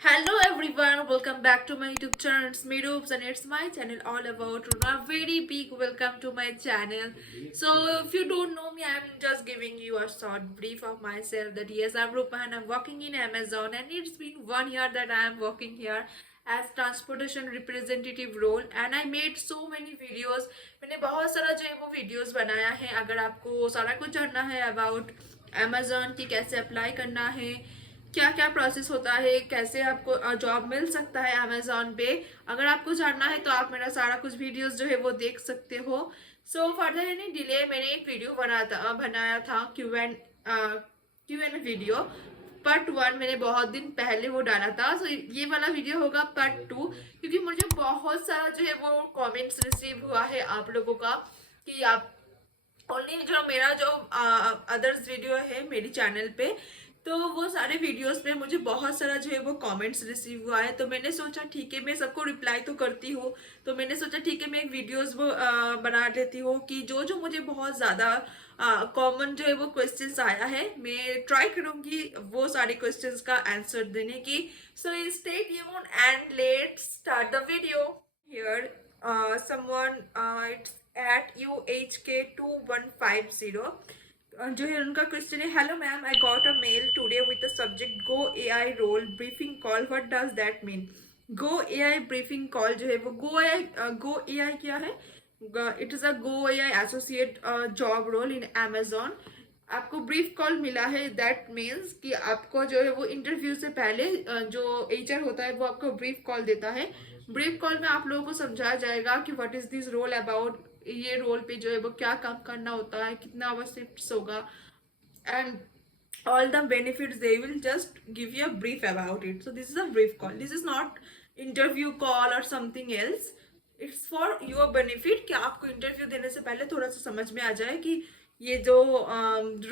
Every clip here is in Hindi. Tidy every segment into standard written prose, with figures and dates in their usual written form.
Hello everyone, welcome back to my YouTube channel. It's me Roops and it's my channel all about Runa. Very big welcome to my channel. So if you don't know me, I'm just giving you a short brief of myself that yes, I'm Rupa and I'm working in Amazon and it's been 1 year that I am working here as transportation representative role and I made so many videos. मैंने बहुत सारा जो है वो वीडियोस बनाया है. अगर आपको सारा कुछ जानना है अबाउट Amazon की कैसे अप्लाई करना है, क्या क्या प्रोसेस होता है, कैसे आपको जॉब मिल सकता है अमेजोन पे, अगर आपको जानना है तो आप मेरा सारा कुछ वीडियोस जो है वो देख सकते हो. सो फर्दर एनी डिले मैंने एक वीडियो बनाया था क्यू एन वीडियो पार्ट 1. मैंने बहुत दिन पहले वो डाला था. सो ये वाला वीडियो होगा पार्ट 2, क्योंकि मुझे बहुत सारा जो है वो कमेंट्स रिसीव हुआ है आप लोगों का कि आप ओनली जो मेरा जो अदर्स वीडियो है मेरी चैनल पे, तो वो सारे वीडियोस पे मुझे बहुत सारा जो है वो कमेंट्स रिसीव हुआ है. तो मैंने सोचा ठीक है, मैं सबको रिप्लाई तो करती हूँ, तो मैंने सोचा ठीक है मैं एक वीडियोस वो बना लेती हूँ कि जो जो मुझे बहुत ज़्यादा कॉमन जो है वो क्वेश्चंस आया है, मैं ट्राई करूँगी वो सारे क्वेश्चंस का आंसर देने की. So stay tune and let's start the video. Here someone it's at UHK2150. जो है उनका क्वेश्चन है, hello ma'am, I got a mail today with the subject go AI role briefing call. What does that mean? Go AI briefing call जो है वो गो एआई क्या है? It is a go AI associate job role in Amazon. आपको ब्रीफ कॉल मिला है, दैट मीन्स कि आपको जो है वो इंटरव्यू से पहले जो एचआर होता है वो आपको ब्रीफ कॉल देता है. ब्रीफ कॉल में आप लोगों को समझाया जाएगा कि what is this role about. ये रोल पे जो है वो क्या काम करना होता है, कितना आवर शिफ्ट होगा, and all the benefits. They will just give you a brief about it. So this is a brief call. This is not interview call or something else. It's for your benefit कि आपको इंटरव्यू देने से पहले थोड़ा सा समझ में आ जाए कि ये जो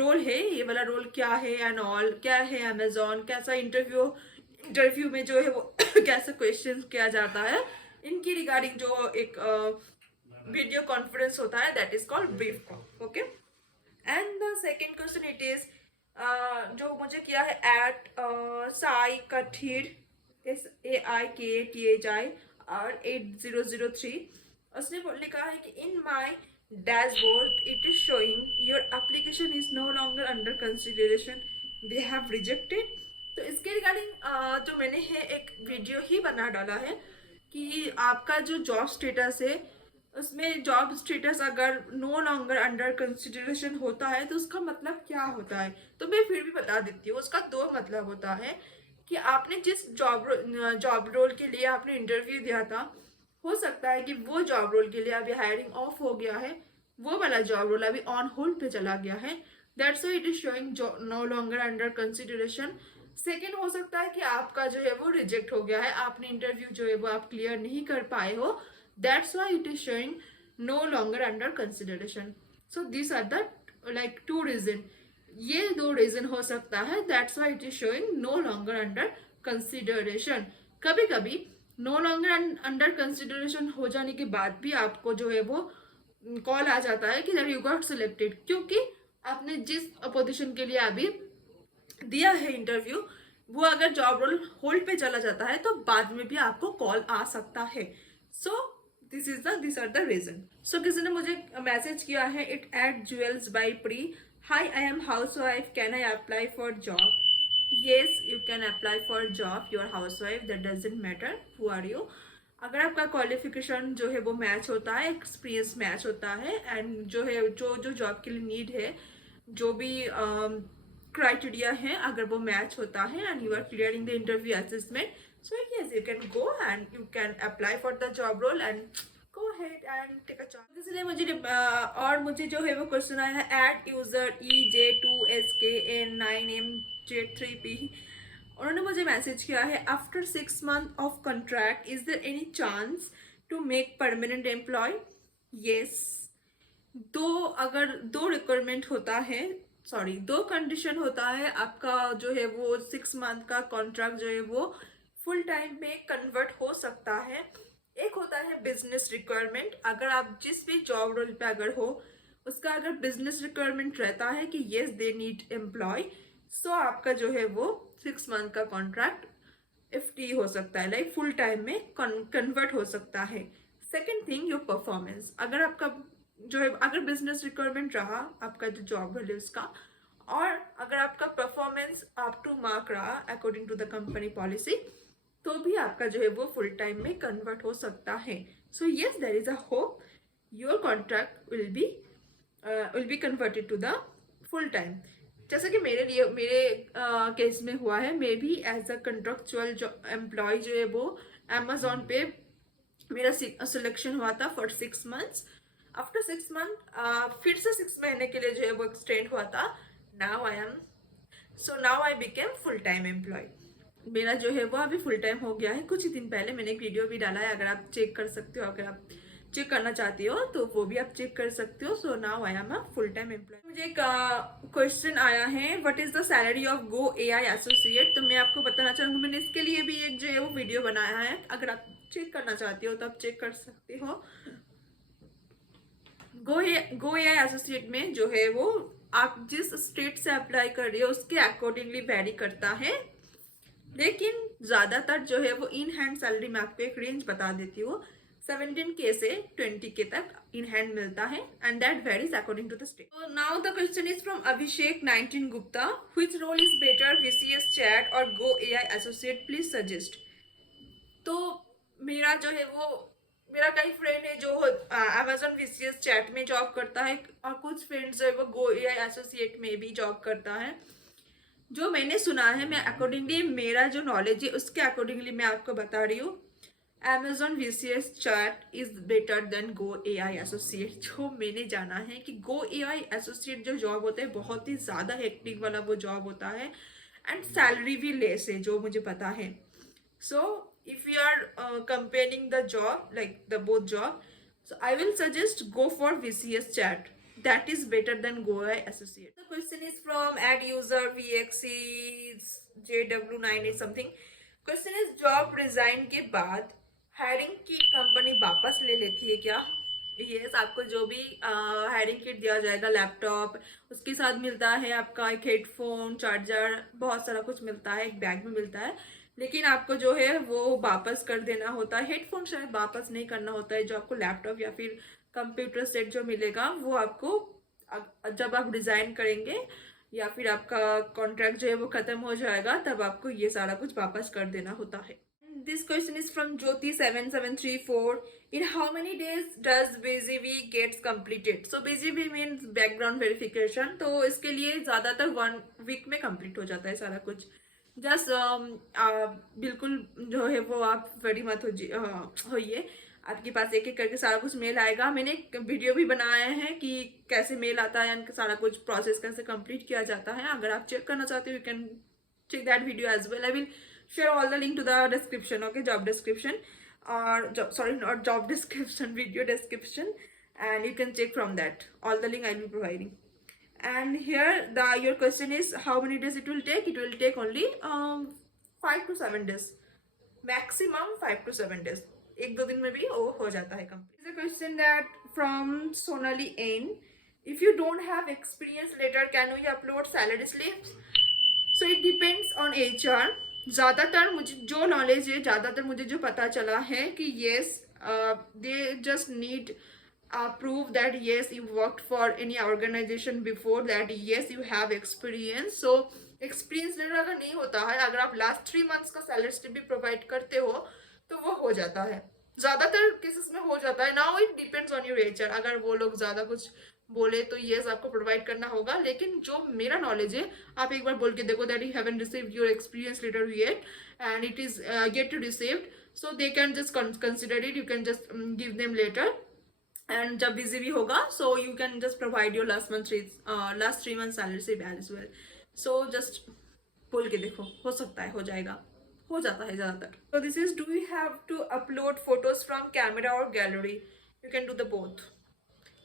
रोल है, ये वाला रोल क्या है एंड ऑल, क्या है अमेजोन, कैसा इंटरव्यू में जो है वो कैसा क्वेश्चन किया जाता है, इनकी रिगार्डिंग जो एक वीडियो कॉन्फ्रेंस होता है, that is called brief call. Okay. And the second question it is जो मुझे किया है एट साई कठीर, SAIKTHIR 8003. उसने लिखा है कि in my dashboard it is showing your application is no longer under consideration, they have rejected. तो इसके रिगार्डिंग जो मैंने है एक वीडियो ही बना डाला है कि आपका जो जॉब स्टेटस है उसमें जॉब स्टेटस अगर नो लॉन्गर अंडर कंसिडरेशन होता है तो उसका मतलब क्या होता है. तो मैं फिर भी बता देती हूँ. उसका दो मतलब होता है कि आपने जिस जॉब रोल के लिए आपने इंटरव्यू दिया था, हो सकता है कि वो जॉब रोल के लिए अभी हायरिंग ऑफ हो गया है, वो वाला जॉब रोल अभी ऑन होल्ड पे चला गया है. That's why it is showing no longer under consideration. Second हो सकता है कि आपका जो है वो रिजेक्ट हो गया है, आपने इंटरव्यू जो है वो आप क्लियर नहीं कर पाए हो. That's why it is showing no longer under consideration. So these are the like two reason. ये दो रीजन हो सकता है. That's why it is showing no longer under consideration. कभी कभी no longer under consideration हो जाने के बाद भी आपको जो है वो कॉल आ जाता है कि you got selected, क्योंकि आपने जिस पोजीशन के लिए अभी दिया है इंटरव्यू, वो अगर जॉब रोल होल्ड पे चला जाता है तो बाद में भी आपको कॉल आ सकता है. So this are the reason. So किसी ने मुझे मैसेज किया है, इट एट ज्वेल्स बाई प्री. Hi, I am housewife, can I apply for job? Yes, you can apply for job. You are housewife, that doesn't matter who are you. अगर आपका क्वालिफिकेशन जो है वो मैच होता है, एक्सपीरियंस मैच होता है, एंड जो है जो जो जॉब के लिए नीड है, जो भी क्राइटेरिया है, अगर वो मैच होता है and you are clearing the interview assessment, so yes, you can go and you can apply for the job role and go ahead and take a chance. इसलिए मुझे जो है वो क्वेश्चन आया है एट यूजर EJ2SKN9M J3P. उन्होंने मुझे मैसेज किया है, after 6 months of contract is there any chance to make permanent employee? Yes. अगर दो रिक्वायरमेंट होता है, सॉरी, दो कंडीशन होता है, आपका जो है वो 6 month का कॉन्ट्रैक्ट जो है वो फुल टाइम में कन्वर्ट हो सकता है. एक होता है बिजनेस रिक्वायरमेंट. अगर आप जिस भी जॉब रोल पे अगर हो, उसका अगर बिजनेस रिक्वायरमेंट रहता है कि येस दे नीड एम्प्लॉय, सो आपका जो है वो 6 month का कॉन्ट्रैक्ट FT हो सकता है, लाइक फुल टाइम में कन्वर्ट हो सकता है। Second thing, your performance. अगर आपका जो है, अगर बिजनेस रिक्वायरमेंट रहा आपका जो जॉब है उसका, और अगर आपका परफॉर्मेंस अप टू मार्क रहा according to the company policy, तो भी आपका जो है वो फुल टाइम में कन्वर्ट हो सकता है। So yes, there is a hope your contract will be converted to the full time. जैसा कि मेरे लिए, मेरे केस में हुआ है, मैं भी एज अ कंट्रेक्चुअल जो एम्प्लॉय जो है वो अमेजोन पे मेरा सिलेक्शन हुआ था फॉर 6 मंथ्स। आफ्टर 6 मंथ फिर से 6 महीने के लिए जो है वो एक्सटेंड हुआ था। Now I became full time employee. मेरा जो है वो अभी फुल टाइम हो गया है। कुछ ही दिन पहले मैंने एक वीडियो भी डाला है, अगर आप चेक कर सकते हो, अगर आप चेक करना चाहती हो तो वो भी आप चेक कर सकते हो। So now I am a full time employee. मुझे एक क्वेश्चन आया है, what is the salary of go AI associate. तो मैं आपको बताना चाहूंगी, मैंने इसके लिए भी एक जो है वो वीडियो बनाया है, अगर आप चेक करना चाहती हो तो आप चेक कर सकते हो। गो एआई एसोसिएट में जो है वो आप जिस स्टेट से अप्लाई कर रही हो उसके अकॉर्डिंगली वेरी करता है, लेकिन ज्यादातर जो है वो इन हैंड सैलरी में आपको एक रेंज बता देती हूँ, 17K से 20K तक इन हैंड मिलता है, and that varies according to the state. So now the question is from Abhishek 19 Gupta, which role is better, VCS chat और Go AI associate, please suggest। तो मेरा जो है वो, मेरा कई फ्रेंड है जो अमेजोन VCS चैट में जॉब करता है, और कुछ फ्रेंड्स जो है वो गो AI एसोसिएट में भी जॉब करता है। जो मैंने सुना है, मैं अकॉर्डिंगली, मेरा जो नॉलेज है उसके अकॉर्डिंगली मैं आपको बता रही हूँ, Amazon VCS chat is better than go AI associate. जो मैंने जाना है कि गो AI एसोसिएट जो जॉब होता है बहुत ही ज़्यादा हेक्टिक वाला वो जॉब होता है, एंड सैलरी भी लेस है जो मुझे पता है। So if you are comparing the job, like the both job, so I will suggest go for VCS chat. That is better than Go AI Associate. The question is from ad user VXCJW98 something. Question is, job resign के बाद हायरिंग की कंपनी वापस ले लेती है क्या? यस, आपको जो भी हायरिंग किट दिया जाएगा, लैपटॉप उसके साथ मिलता है, आपका एक हेडफोन, चार्जर, बहुत सारा कुछ मिलता है, एक बैग में मिलता है, लेकिन आपको जो है वो वापस कर देना होता है। हेडफोन शायद वापस नहीं करना होता है, जो आपको लैपटॉप या फिर कंप्यूटर सेट जो मिलेगा वो आपको जब आप डिज़ाइन करेंगे या फिर आपका कॉन्ट्रैक्ट जो है वो खत्म हो जाएगा, तब आपको ये सारा कुछ वापस कर देना होता है। This question is from Jyoti 7734। In how many days does BGV gets completed. So BGV means background verification, तो इसके लिए ज़्यादातर 1 वीक में कंप्लीट हो जाता है सारा कुछ। जस्ट बिल्कुल जो है वो आप वेरी मत होइए, आपके पास एक एक करके सारा कुछ मेल आएगा। मैंने एक वीडियो भी बनाया है कि कैसे मेल आता है, सारा कुछ प्रोसेस कैसे कंप्लीट किया जाता है। अगर आप चेक करना चाहते हो, you can check that video as well. I will share all the link to the description, okay, job description, or job, sorry, not job description, video description, and you can check from that. All the link I will be providing. And here your question is how many days it will take. It will take only 5 to 7 days, maximum 5 to 7 days. एक दो दिन में भी वो हो जाता है complete. Is a question that from Sonali N. If you don't have experience later, can we upload salary slips? So it depends on HR। ज़्यादातर मुझे जो नॉलेज है, ज़्यादातर मुझे जो पता चला है कि yes, they just need prove that yes you work for any organisation before that, yes you have experience. So experience letter अगर नहीं होता है, अगर आप लास्ट 3 मंथ्स का सैलरी स्लिप भी प्रोवाइड करते हो तो वो हो जाता है। ज़्यादातर केसेस में हो जाता है। Now it depends on your HR। अगर वो लोग ज़्यादा कुछ बोले तो येस आपको प्रोवाइड करना होगा, लेकिन जो मेरा नॉलेज है, आप एक बार बोल के देखो that you haven't received your experience letter yet and it is get to received, so they can just consider it, you can just give them letter. And जब बिजी भी होगा, so you can just provide your last 3 month salary से एज वेल। सो जस्ट बोल के देखो, हो सकता है हो जाएगा, हो जाता है ज़्यादातर। तो this is, do you have to upload photos from camera और gallery? You can do the both.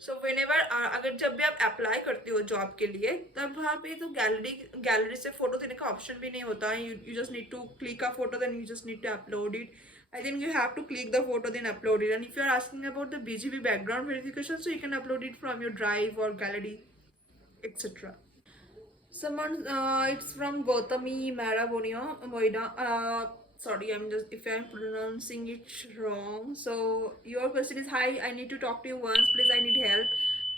So whenever, अगर जब भी आप अप्लाई करते हो जॉब के लिए, तब वहाँ पे तो गैलरी से फोटो देने का ऑप्शन भी नहीं होता है। You just need to click a photo, then you just need to upload it. I think you have to click the photo then upload it. And if you are asking about the BGB background verification, so you can upload it from your drive or gallery, etc. Someone, it's from Gautami Marabonio Moida. sorry, I'm just if I'm pronouncing it wrong. So your question is, hi, I need to talk to you once, please, I need help.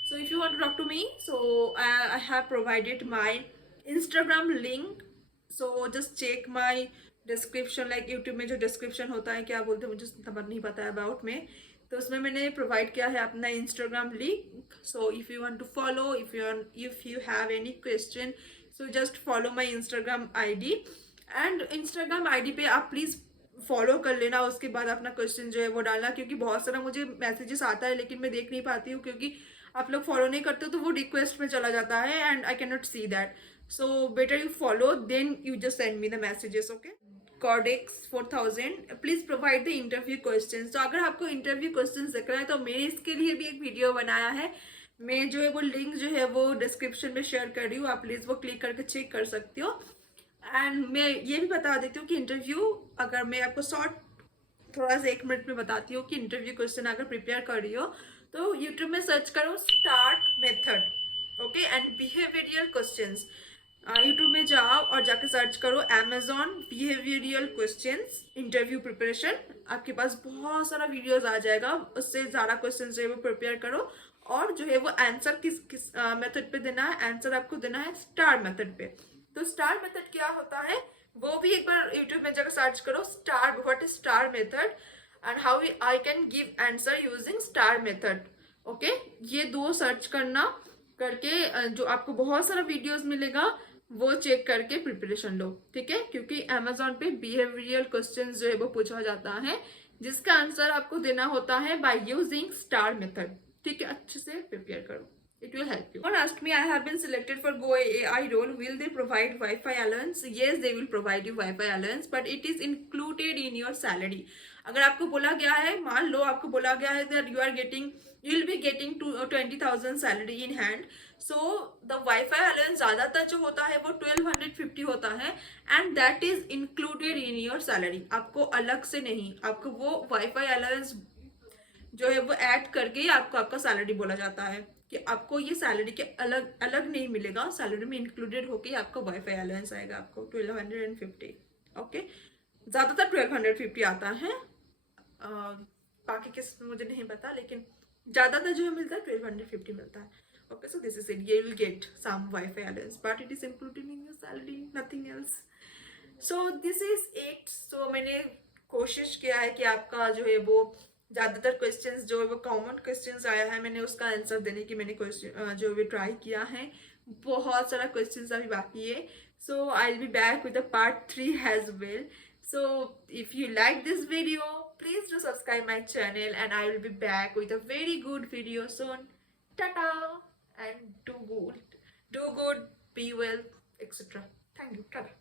So if you want to talk to me, so I have provided my Instagram link. So just check my description, like YouTube में जो description होता है, क्या बोलते हैं मुझे उतना नहीं पता है about में, तो उसमें मैंने प्रोवाइड किया है अपना Instagram link. So if you want to follow, if you have any question, so just follow my Instagram ID. And Instagram ID पे आप प्लीज़ फॉलो कर लेना, उसके बाद अपना क्वेश्चन जो है वो डालना, क्योंकि बहुत सारा मुझे मैसेजेस आता है लेकिन मैं देख नहीं पाती हूँ, क्योंकि आप लोग फॉलो नहीं करते तो वो रिक्वेस्ट में चला जाता है and I can not see that. So better you follow, then you just send me the messages. Okay. Codex 4000 please provide the interview question. तो अगर आपको इंटरव्यू क्वेश्चन दिख रहा है तो मैंने इसके लिए भी एक वीडियो बनाया है. मैं जो है वो लिंक जो है वो डिस्क्रिप्शन में शेयर कर रही हूँ, आप प्लीज़ वो क्लिक करके चेक कर सकते हो. एंड मैं ये भी बता देती हूँ कि इंटरव्यू, अगर मैं आपको शॉर्ट थोड़ा सा 1 मिनट में बताती हूँ कि इंटरव्यू क्वेश्चन अगर प्रिपेयर कर रही हो तो यूट्यूब में सर्च करो start method. Okay. And behavioural questions, YouTube में जाओ और जाके सर्च करो Amazon behavioural questions interview preparation. आपके पास बहुत सारा वीडियोस आ जाएगा, उससे ज़्यादा क्वेश्चन जो है वो प्रिपेयर करो और जो है वो आंसर किस मेथड पे देना है. आंसर आपको देना है स्टार मेथड पे. तो स्टार मेथड क्या होता है वो भी एक बार यूट्यूब में जाकर सर्च करो, star, what is star method and how I can give answer using star method. Okay. ये दो सर्च करना, करके जो आपको बहुत सारा वीडियोस मिलेगा वो चेक करके प्रिपरेशन लो. ठीक है. क्योंकि अमेजोन पे बिहेवियरल क्वेश्चन जो है वो पूछा जाता है, जिसका आंसर आपको देना होता है बाय यूजिंग स्टार मेथड. ठीक है. अच्छे से प्रिपेयर करो. It will help you. Someone asked me, I have been selected for Go AI role. Will they provide Wi-Fi allowance? Yes, they will provide you Wi-Fi allowance, but it is included in your salary. अगर आपको बोला गया है, मान लो आपको बोला गया है that you will be getting to 20,000 salary in hand. So the Wi-Fi allowance ज़्यादातर जो होता है वो 1250 होता है and that is included in your salary. आपको अलग से नहीं, आपको वो Wi-Fi allowance जो है वो ऐड करके ही आपको आपका सैलरी बोला जाता है, कि आपको ये सैलरी के अलग अलग नहीं मिलेगा, सैलरी में इंक्लूडेड होके आपका वाईफाई अलाउंस आएगा आपको 1250. ओके. ज़्यादातर 1250 आता है, बाकी किस मुझे नहीं पता, लेकिन ज़्यादातर जो मिलता है 1250 मिलता है. Okay. So this is it. You will get some WiFi allowance but it is included in your salary, nothing else. So this is it. So मैंने कोशिश किया है कि आपका जो है वो ज़्यादातर क्वेश्चंस जो है वो कॉमन क्वेश्चंस आया है, मैंने उसका आंसर देने की मैंने क्वेश्चन जो भी ट्राई किया है. बहुत सारा क्वेश्चंस अभी बाकी है. So I will be back with the part 3 as well. So if you like this video please do subscribe my channel and I will be back with a very good video soon. Tata and do good, be well, etc. Thank you. Tata.